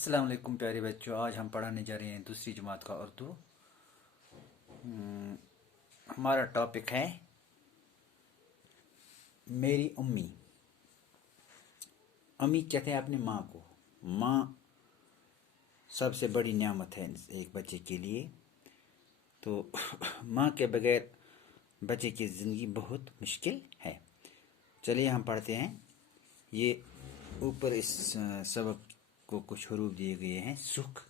अस्सलाम वालेकुम प्यारे बच्चों। आज हम पढ़ाने जा रहे हैं दूसरी जमात का उर्दू। हमारा टॉपिक है मेरी अम्मी। अम्मी कहते हैं अपनी माँ को। माँ सबसे बड़ी नेमत है एक बच्चे के लिए। तो माँ के बगैर बच्चे की ज़िंदगी बहुत मुश्किल है। चलिए हम पढ़ते हैं। ये ऊपर इस सबक को कुछ हरूफ दिए गए हैं। सुख,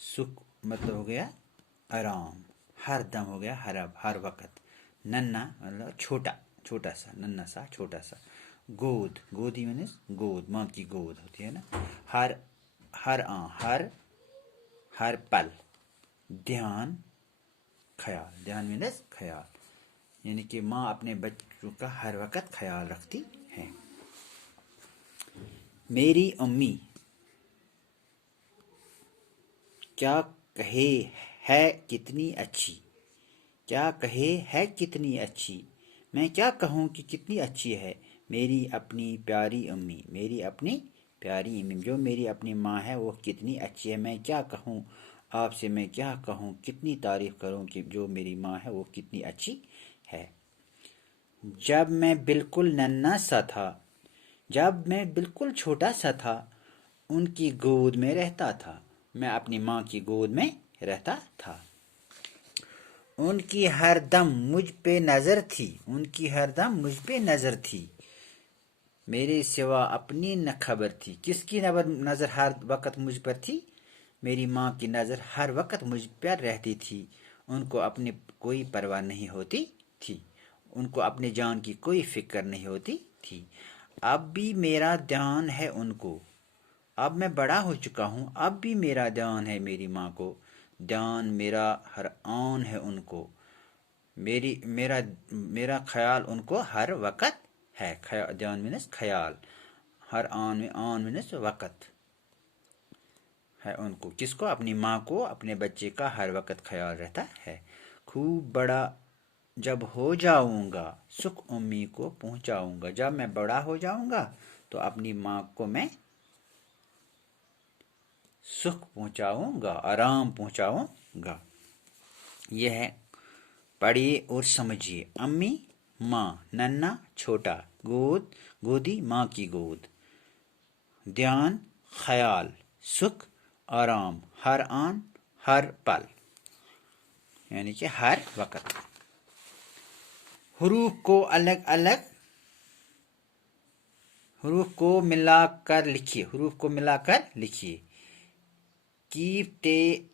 सुख मतलब हो गया आराम, हर दम हो गया हर वक्त। नन्ना मतलब छोटा, छोटा सा, नन्ना सा, छोटा सा। गोद, गोदी मीन्स गोद, माँ की गोद होती है ना। हर हर पल। ध्यान, ख्याल, ध्यान मीन्स ख्याल, यानी कि माँ अपने बच्चों का हर वक्त ख्याल रखती है। मेरी अम्मी क्या कहे है कितनी अच्छी, क्या कहे है कितनी अच्छी, मैं क्या कहूँ कि कितनी अच्छी है मेरी अपनी प्यारी अम्मी। मेरी अपनी प्यारी अम्मी, जो मेरी अपनी माँ है वो कितनी अच्छी है। मैं क्या कहूँ आपसे, मैं क्या कहूँ, कितनी तारीफ़ करूँ कि जो मेरी माँ है वो कितनी अच्छी है। जब मैं बिल्कुल नन्हा सा था, जब मैं बिल्कुल छोटा सा था, उनकी गोद में रहता था। मैं अपनी माँ की गोद में रहता था। उनकी हर दम मुझ पे नज़र थी, उनकी हर दम मुझ पे नज़र थी। मेरे सिवा अपनी न खबर थी। किसकी नज़र हर वक्त मुझ पर थी? मेरी माँ की नज़र हर वक्त मुझ पर रहती थी। उनको अपनी कोई परवाह नहीं होती थी, उनको अपनी जान की कोई फिक्र नहीं होती थी। अब भी मेरा ध्यान है उनको, अब मैं बड़ा हो चुका हूँ, अब भी मेरा ध्यान है मेरी माँ को। ध्यान मेरा हर आन है उनको, मेरा ख्याल उनको हर वक्त है। ध्यान मीनस ख्याल, हर आन में, आन मीनस वक्त है उनको। किसको? अपनी माँ को अपने बच्चे का हर वक्त ख्याल रहता है। खूब बड़ा जब हो जाऊंगा, सुख अम्मी को पहुंचाऊंगा। जब मैं बड़ा हो जाऊंगा तो अपनी माँ को मैं सुख पहुंचाऊंगा, आराम पहुंचाऊंगा। यह है, पढ़िए और समझिए। अम्मी माँ, नन्ना छोटा, गोद गोदी माँ की गोद, ध्यान ख्याल, सुख आराम, हर आन हर पल, यानी कि हर वक्त। हरूफ को अलग अलग, हरूफ को मिलाकर लिखिए, हरूफ को मिलाकर लिखिए। कीफ ते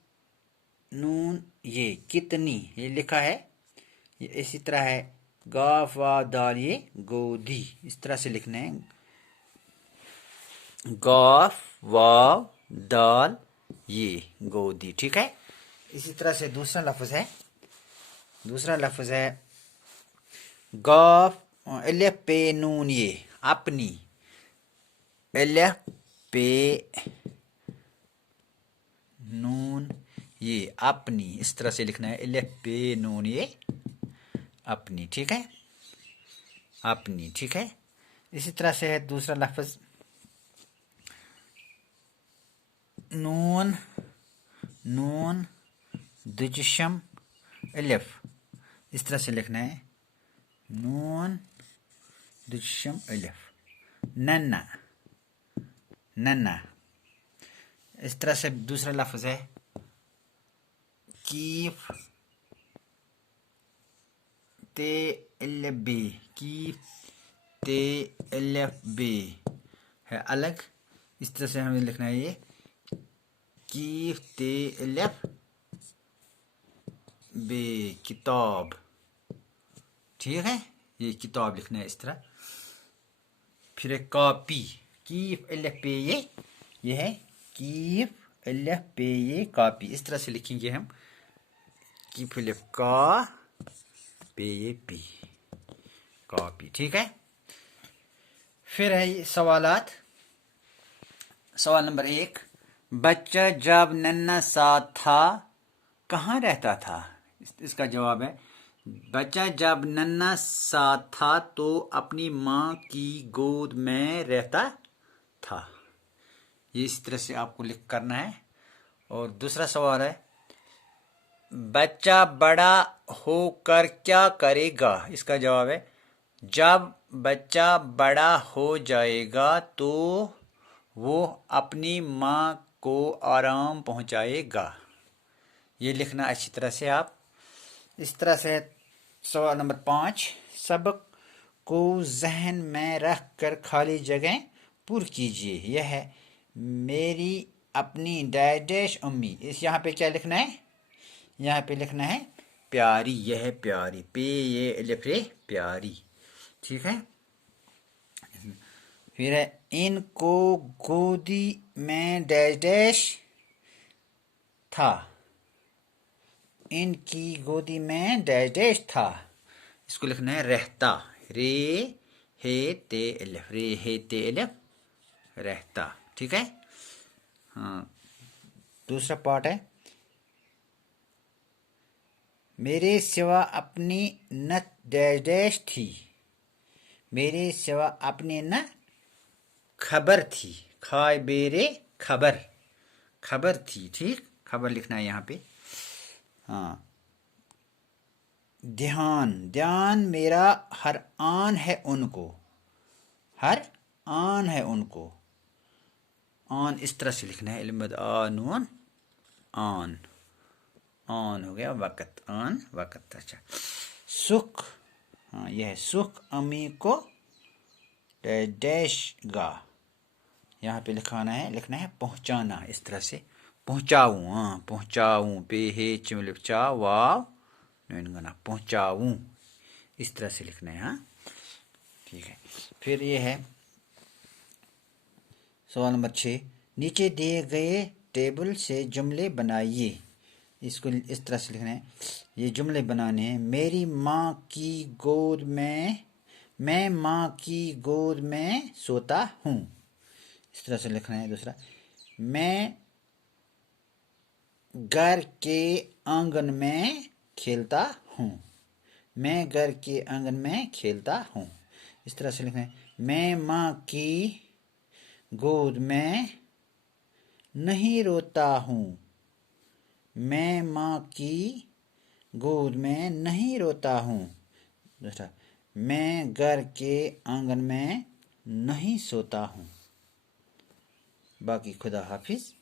नून ये कितनी, ये लिखा है। ये इसी तरह है। गाफ वा दाल ये गोदी, इस तरह से लिखना है। गाफ वाव दाल ये गोदी, ठीक है। इसी तरह से दूसरा लफ्ज है, दूसरा लफ्ज है गाफ अलिफ पे नून ये अपनी, अलिफ पे नून ये अपनी, इस तरह से लिखना है। अलिफ पे नून ये अपनी, ठीक है, अपनी, ठीक है। इसी तरह से है दूसरा लफ्ज नून, नून दुजशम अलिफ, इस तरह से लिखना है। नून दुजशम अलिफ, नन्ना, नन्ना। इस तरह से दूसरा लफ्ज है कीफ ते अलिफ बे, कीफ ते अलिफ बे है अलग। इस तरह से हमें लिखना है ये कीफ ते अलिफ बे किताब, ठीक है। ये किताब लिखना है इस तरह। फिर एक कॉपी, कीफ अलिफ पे ये है कीफ अलिफ पे ये कॉपी, इस तरह से लिखेंगे हम। कीफ अलिफ का पे ये पी, कॉपी, ठीक है। फिर है ये सवालात। सवाल नंबर 1, बच्चा जब नन्हा सा था कहाँ रहता था? इसका जवाब है बच्चा जब नन्हा सा था तो अपनी माँ की गोद में रहता था। ये इसी तरह से आपको लिख करना है। और दूसरा सवाल है, बच्चा बड़ा होकर क्या करेगा? इसका जवाब है, जब बच्चा बड़ा हो जाएगा तो वो अपनी माँ को आराम पहुँचाएगा। ये लिखना अच्छी तरह से आप। इस तरह से सवाल नंबर 5, सबक को जहन में रख कर खाली जगह पुर कीजिए। यह है, मेरी अपनी डैश अम्मी। इस यहाँ पे क्या लिखना है? यहाँ पे लिखना है प्यारी। यह है प्यारी, पे ये अलिफ रे, प्यारी। ठीक है। फिर है, इनको गोदी में डैश था। इनकी गोदी में डैश था। इसको लिखना है रहता, रे हे ते अलिफ, रे हे ते अलिफ, रहता। ठीक है। हाँ, दूसरा पार्ट है, मेरे सिवा अपनी न डैश थी। मेरे सिवा अपनी न खबर थी। खाए बेरे खबर, खबर थी। ठीक, खबर लिखना है यहाँ पे। हाँ, ध्यान, ध्यान मेरा हर आन है उनको। हर आन है उनको। आन इस तरह से लिखना है, इल्मद आ नून आन। आन हो गया वक़्त, आन वक़्त। अच्छा, सुख, हाँ यह है सुख अम्मी को डैश गा। यहाँ पे लिखना है पहुँचाना। इस तरह से पहुँचाऊँ, हाँ पहुँचाऊँ, पे हे चिमलिप चा वाव नैनगना, पहुँचाऊँ। इस तरह से लिखना है। हाँ ठीक है। फिर ये है सवाल नंबर 6, नीचे दिए गए टेबल से जुमले बनाइए। इसको इस तरह से लिखना है, ये जुमले बनाने हैं। मेरी माँ की गोद में, मैं माँ की गोद में सोता हूँ। इस तरह से लिखना है। दूसरा, मैं घर के आंगन में खेलता हूँ। मैं घर के आंगन में खेलता हूँ। इस तरह से लिखना है, मैं माँ की गोद में नहीं रोता हूँ। मैं माँ की गोद में नहीं रोता हूँ। दूसरा, मैं घर के आंगन में नहीं सोता हूँ। बाकी खुदा हाफिज।